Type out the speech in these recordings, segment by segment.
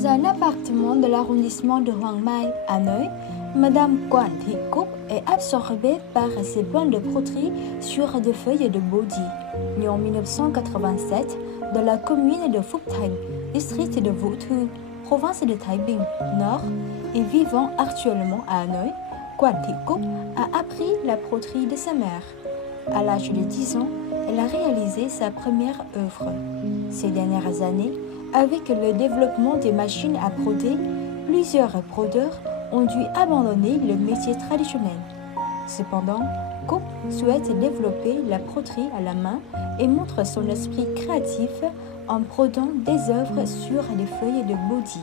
Dans un appartement de l'arrondissement de Hoàng Mai, à Hanoï, Madame Quản Thị Cúc est absorbée par ses points de broderie sur des feuilles de bodi. Née en 1987 dans la commune de Phúc Thành, district de Vũ Thư, province de Thái Bình, Nord, et vivant actuellement à Hanoï, Quản Thị Cúc a appris la broderie de sa mère. À l'âge de 10 ans, elle a réalisé sa première œuvre. Ces dernières années, avec le développement des machines à broder, plusieurs brodeurs ont dû abandonner le métier traditionnel. Cependant, Cúc souhaite développer la broderie à la main et montre son esprit créatif en brodant des œuvres sur les feuilles de bodi.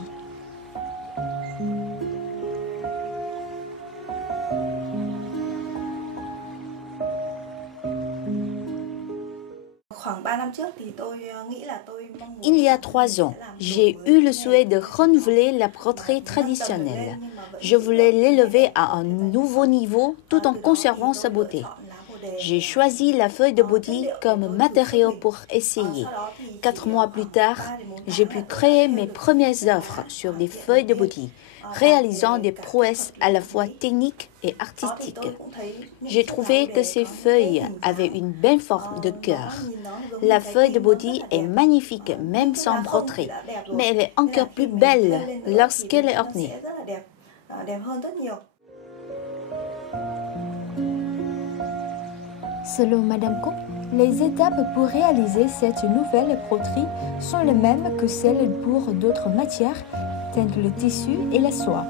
Il y a 3 ans, j'ai eu le souhait de renouveler la broderie traditionnelle. Je voulais l'élever à un nouveau niveau tout en conservant sa beauté. J'ai choisi la feuille de bodi comme matériau pour essayer. 4 mois plus tard, j'ai pu créer mes premières œuvres sur des feuilles de bodi, réalisant des prouesses à la fois techniques et artistiques. J'ai trouvé que ces feuilles avaient une belle forme de cœur. La feuille de bodi est magnifique même sans broderie, mais elle est encore plus belle lorsqu'elle est ornée. Selon Madame Cúc, les étapes pour réaliser cette nouvelle broderie sont les mêmes que celles pour d'autres matières, telles que le tissu et la soie.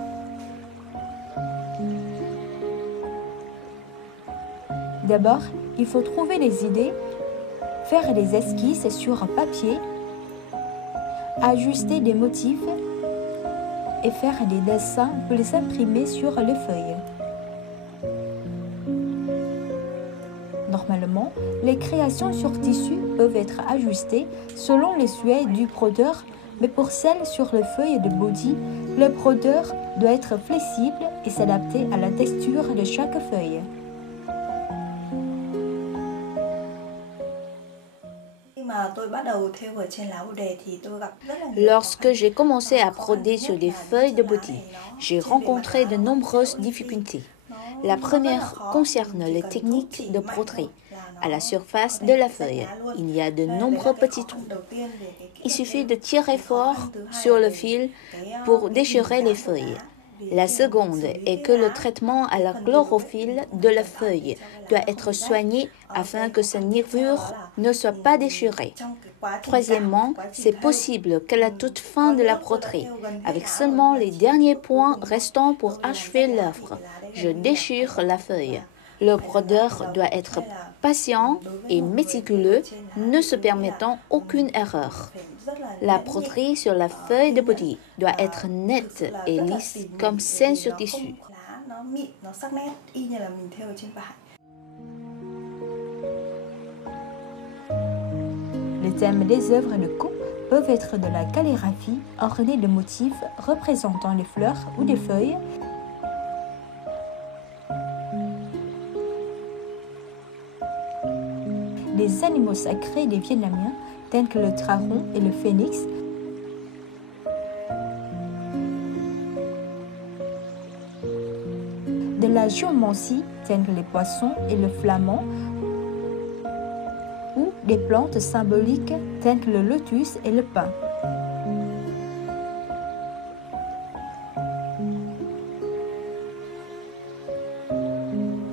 D'abord, il faut trouver des idées, faire des esquisses sur papier, ajuster des motifs et faire des dessins pour les imprimer sur les feuilles. Normalement, les créations sur tissu peuvent être ajustées selon les souhaits du brodeur, mais pour celles sur les feuilles de bodi, le brodeur doit être flexible et s'adapter à la texture de chaque feuille. Lorsque j'ai commencé à broder sur des feuilles de bodi, j'ai rencontré de nombreuses difficultés. La première concerne les techniques de broderie. À la surface de la feuille, il y a de nombreux petits trous. Il suffit de tirer fort sur le fil pour déchirer les feuilles. La seconde est que le traitement à la chlorophylle de la feuille doit être soigné afin que sa nervure ne soit pas déchirée. Troisièmement, c'est possible qu'à la toute fin de la broderie, avec seulement les derniers points restants pour achever l'œuvre, je déchire la feuille. Le brodeur doit être patient et méticuleux, ne se permettant aucune erreur. La broderie sur la feuille de bodi doit être nette et lisse comme celle sur tissu. Les thèmes des œuvres de Cúc peuvent être de la calligraphie ornée de motifs représentant les fleurs ou des feuilles, des animaux sacrés des Vietnamiens tels que le traron et le phénix, de la géomancie tels que les poissons et le flamand, ou des plantes symboliques telles que le lotus et le pin.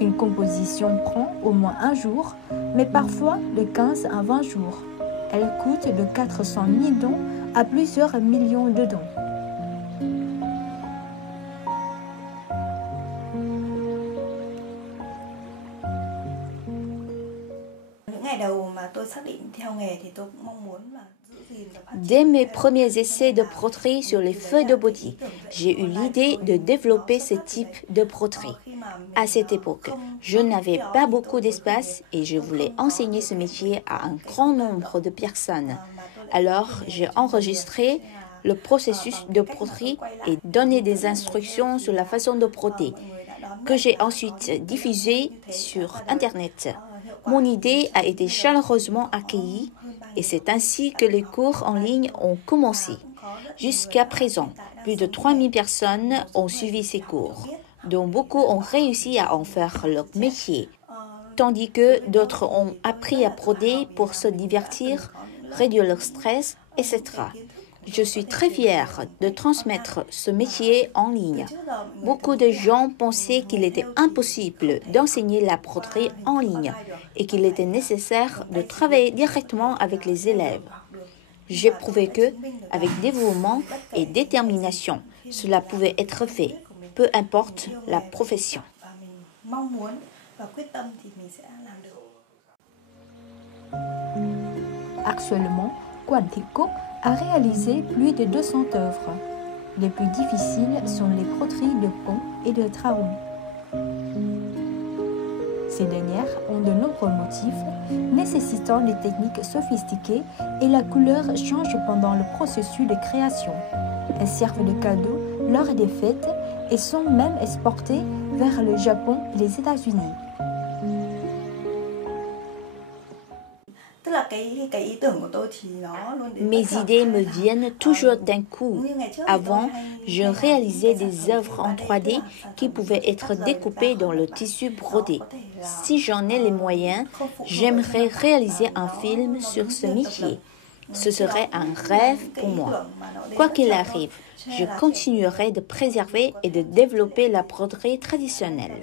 Une composition prend au moins un jour, mais parfois de 15 à 20 jours. Elle coûte de 400 000 dong à plusieurs millions de dong. Dès mes premiers essais de broderie sur les feuilles de bodi, j'ai eu l'idée de développer ce type de broderie. À cette époque, je n'avais pas beaucoup d'espace et je voulais enseigner ce métier à un grand nombre de personnes. Alors, j'ai enregistré le processus de broderie et donné des instructions sur la façon de broder, que j'ai ensuite diffusé sur Internet. Mon idée a été chaleureusement accueillie et c'est ainsi que les cours en ligne ont commencé. Jusqu'à présent, plus de 3000 personnes ont suivi ces cours, dont beaucoup ont réussi à en faire leur métier, tandis que d'autres ont appris à broder pour se divertir, réduire leur stress, etc. Je suis très fière de transmettre ce métier en ligne. Beaucoup de gens pensaient qu'il était impossible d'enseigner la broderie en ligne et qu'il était nécessaire de travailler directement avec les élèves. J'ai prouvé que, avec dévouement et détermination, cela pouvait être fait, peu importe la profession. Actuellement, Quan Thị Cúc a réalisé plus de 200 œuvres. Les plus difficiles sont les broderies de pont et de trahoux. Ces dernières ont de nombreux motifs nécessitant des techniques sophistiquées et la couleur change pendant le processus de création. Elles servent de cadeaux lors des fêtes et sont même exportées vers le Japon et les États-Unis. Mes idées me viennent toujours d'un coup. Avant, je réalisais des œuvres en 3D qui pouvaient être découpées dans le tissu brodé. Si j'en ai les moyens, j'aimerais réaliser un film sur ce métier. Ce serait un rêve pour moi. Quoi qu'il arrive, je continuerai de préserver et de développer la broderie traditionnelle.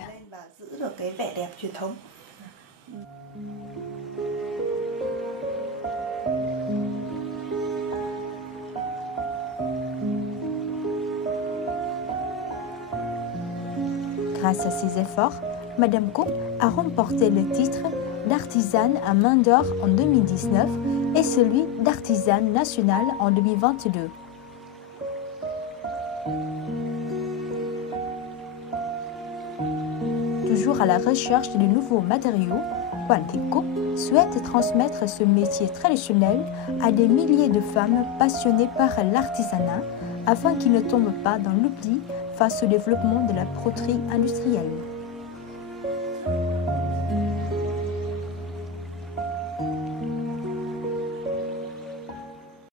Grâce à ses efforts, Madame Cúc a remporté le titre d'artisane à main d'or en 2019 et celui d'artisane nationale en 2022. Toujours à la recherche de nouveaux matériaux, Quan Thị Cúc souhaite transmettre ce métier traditionnel à des milliers de femmes passionnées par l'artisanat afin qu'ils ne tombent pas dans l'oubli face au développement de la broderie industrielle.